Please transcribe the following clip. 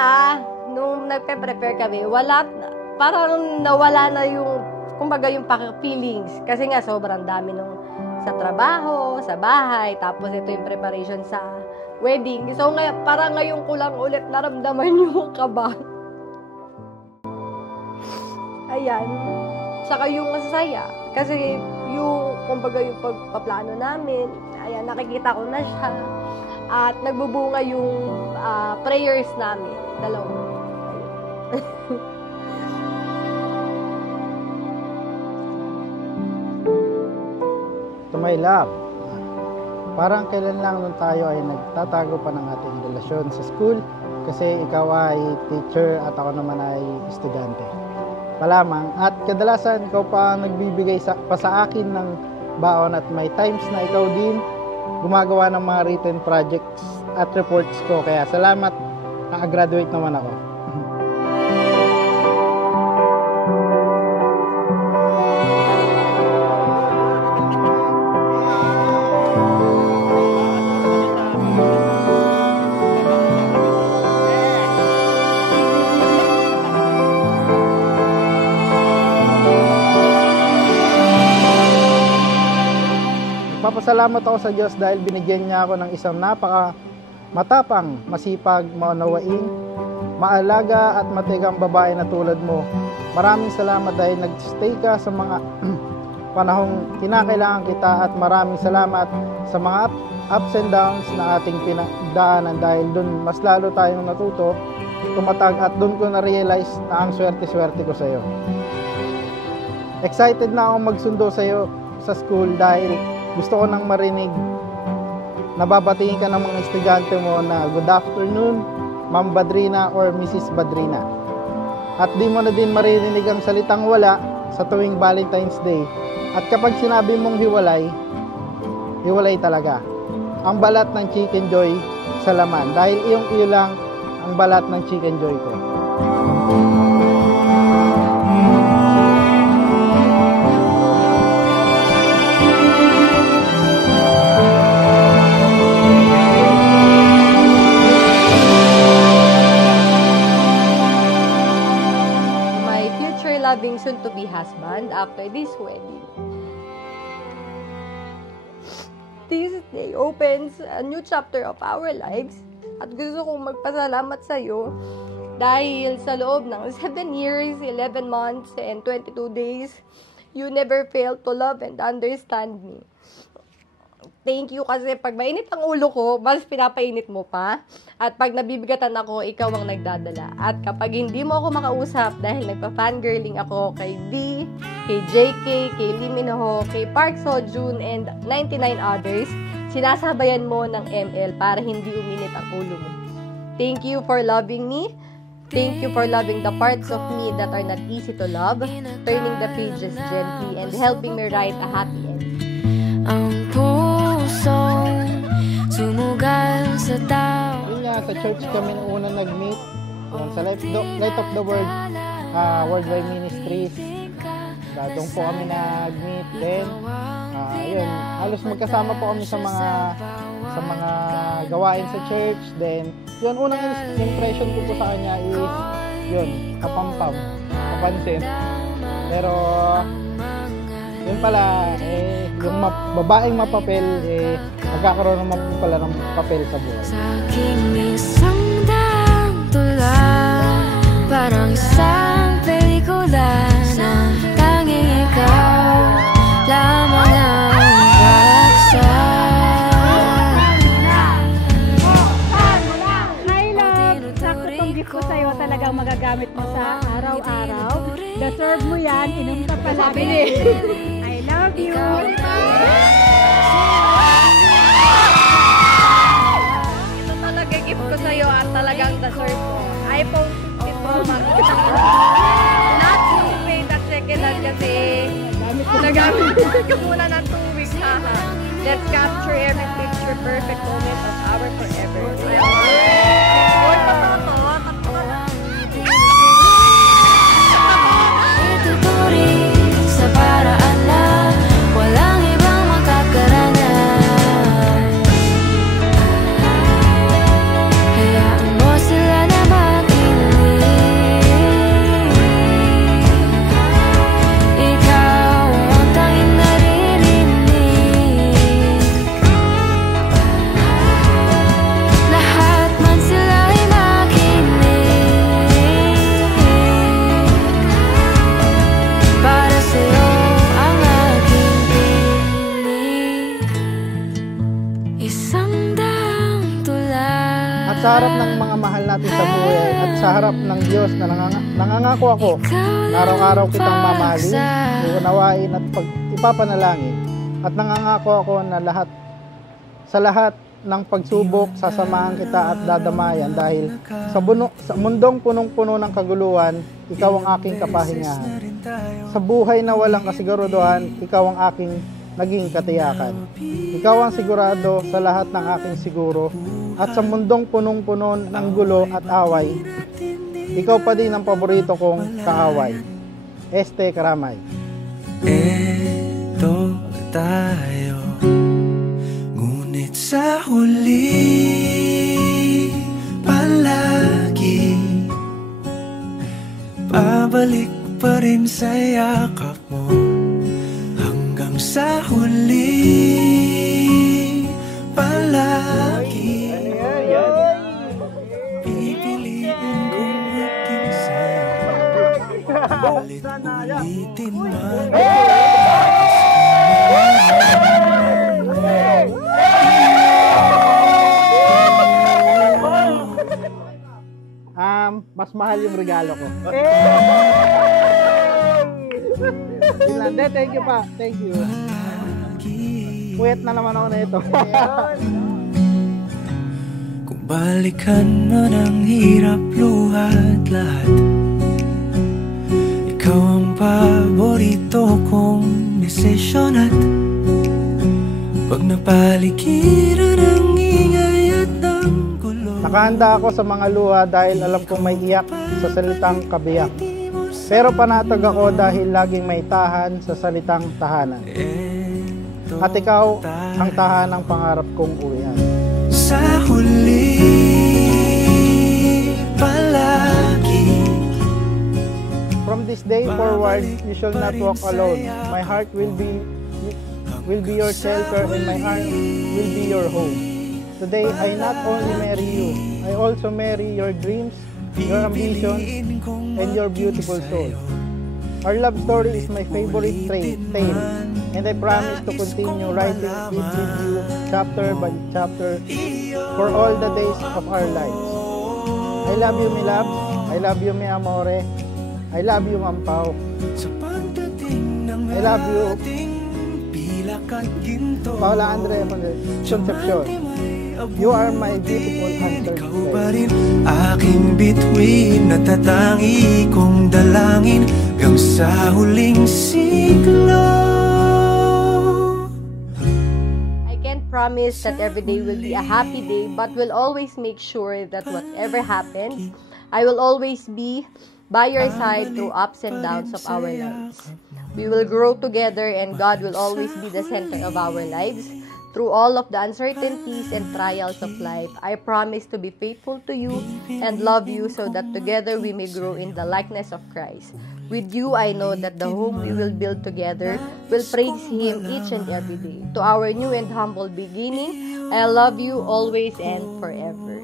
una, nung nagpe-prepare kami, parang nawala na yung, kumbaga yung feelings. Kasi nga, sobrang dami nung sa trabaho, sa bahay, tapos ito yung preparation sa wedding. So, parang ngayon ko lang ulit naramdaman yung kaba. Ayan. Saka yung masaya. Kasi yung, kumbaga yung pagpaplano namin, ayan, nakikita ko na siya. At nagbubunga yung prayers namin. Dalawa. To my love, parang kailan lang nung tayo ay nagtatago pa ng ating relasyon sa school kasi ikaw ay teacher at ako naman ay estudyante. Palamang at kadalasan ikaw pa nagbibigay pa sa akin ng baon at may times na ikaw din gumagawa ng mga written projects at reports ko. Kaya salamat, nakagraduate naman ako. Papasalamat ako sa Diyos dahil binigyan niya ako ng isang matapang, masipag, maunawain, maalaga at matigang babae na tulad mo. Maraming salamat dahil nag-stay ka sa mga panahong kinakailangan kita at maraming salamat sa mga ups and downs na ating pinagdaanan dahil doon mas lalo tayong natuto, tumatag at doon ko na-realize na ang swerte-swerte ko sa iyo. Excited na akong magsundo sa iyo sa school dahil gusto ko nang marinig na babatingin ka ng mga estudyante mo na good afternoon, Ma'am Badrina or Mrs. Badrina. At di mo na din maririnig ang salitang wala sa tuwing Valentine's Day. At kapag sinabi mong hiwalay, hiwalay talaga. Ang balat ng Chicken Joy sa laman. Dahil iyo lang ang balat ng Chicken Joy ko. Loving soon-to-be husband after this wedding. This day opens a new chapter of our lives at gusto kong magpasalamat sa iyo dahil sa loob ng 7 years, 11 months, and 22 days, you never failed to love and understand me. Thank you kasi pag mainit ang ulo ko, mas pinapainit mo pa. At pag nabibigatan ako, ikaw ang nagdadala. At kapag hindi mo ako makausap dahil nagpa-fangirling ako kay D, kay JK, kay Lee Minho, kay Park Seo-joon, and 99 others, sinasabayan mo ng ML para hindi uminit ang ulo mo. Thank you for loving me. Thank you for loving the parts of me that are not easy to love, turning the pages gently, and helping me write a happy end. Ang pusong sumugal sa tao. Yun nga, sa church kami nung unang nag-meet. Sa Light of the World, Worldwide Ministries. Doon po kami nag-meet. Then, yun, halos magkasama po kami sa mga gawain sa church. Then, yun, unang impression ko po sa kanya is, yun, kapampam, kapansin. Pero, yun pala, yung babaeng mapapel, magkakaroon naman po pala ng papel sa buhay. Sa aking isang dantula, parang isang pelikula na tanging ikaw lamang ang paksa. Hi love, sakto tong gift ko sa'yo, talagang magagamit mo sa araw-araw. Deserve mo yan, inom ka pa namin eh. I love you! Ito talaga gift ko sa'yo at talagang deserve mo. iPhone 15 Pro Max. Not to pay that second hand kasi nagamit ko muna ng 2 weeks. Let's capture every picture perfect moment of our forever. Oy, totoo to. Ituturing sa paraan na walang ibang makakaranas. Hayaan mo sila na mag sa harap ng mga mahal natin sa buhay at sa harap ng Diyos na nangangako ako na araw-araw kitang mamahalin, uunawain at ipapanalangin. At nangangako ako na sa lahat ng pagsubok, sasamahan kita at dadamayan dahil sa mundong punong-puno ng kaguluhan, ikaw ang aking kapahingahan. Sa buhay na walang kasiguruduhan, ikaw ang aking naging katiyakan. Ikaw ang sigurado sa lahat ng aking siguro, at sa mundong punong-puno ng gulo at away, ikaw pa din ang paborito kong kaaway. Este Karamay. Eto tayo, ngunit sa huli palagi pabalik pa rin sa yakap mo. Hanggang sa huli palagi pipiliin kong maging sa'yo. Ulit-ulitin man mas mahal yung regalo ko. Thank you pa. Thank you. Puwet na naman ako na ito. Kung balikan man ang hirap, luhat lahat, ikaw ang paborito kong desisyon. At pag napaligiran ang ingay at ang gulo, nakahanda ako sa mga luha dahil alam kong may iyak sa salitang kabiyak. Pero panatag ako dahil laging may tahan sa salitang tahanan. At ikaw ang tahanang pangarap kong uwian. Sa huli palagi, from this day forward, you shall not walk alone. My heart will be your shelter and my heart will be your home. Today, I not only marry you, I also marry your dreams, your ambitions, and your beautiful soul. Our love story is my favorite tale, and I promise to continue writing it with you chapter by chapter for all the days of our lives. I love you, mi love. I love you, mi amore. I love you, Mampaw. I love you, Paula Andre Concepcion. You are my beautiful answer. Ikaw pa rin aking bituin, natatangi kong dalangin hanggang sa huling siglo. I can't promise that every day will be a happy day, but will always make sure that whatever happens, I will always be by your side through ups and downs of our lives. We will grow together and God will always be the center of our lives. Through all of the uncertainties and trials of life, I promise to be faithful to you and love you so that together we may grow in the likeness of Christ. With you, I know that the home we will build together will praise Him each and every day. To our new and humble beginning, I love you always and forever.